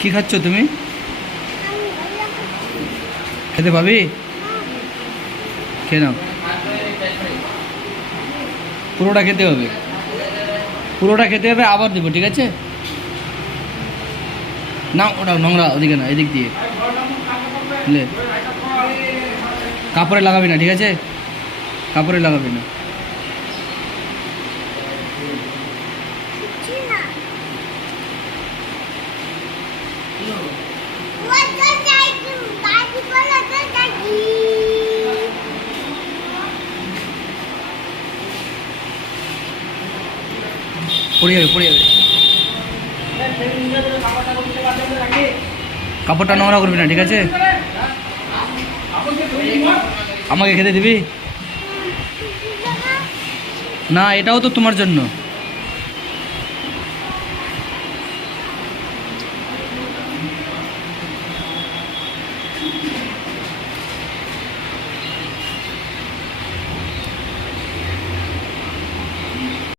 কি খাচ্ছ তুমি? খেতে পাবি? খেয়ে নাও। পুরোটা খেতে হবে, পুরোটা খেতে হবে, আবার দেবো, ঠিক আছে? না ওটা নোংরা, ওদিকে না, এদিক দিয়ে লে। কাপড়ে লাগাবি না, ঠিক আছে? কাপড়ে লাগাবি না। পড়ে যাবে, পড়ে যাবে। কাপড়টা নোংরা করবি না, ঠিক আছে? আমাকে খেতে দিবি না? এটাও তো তোমার জন্য।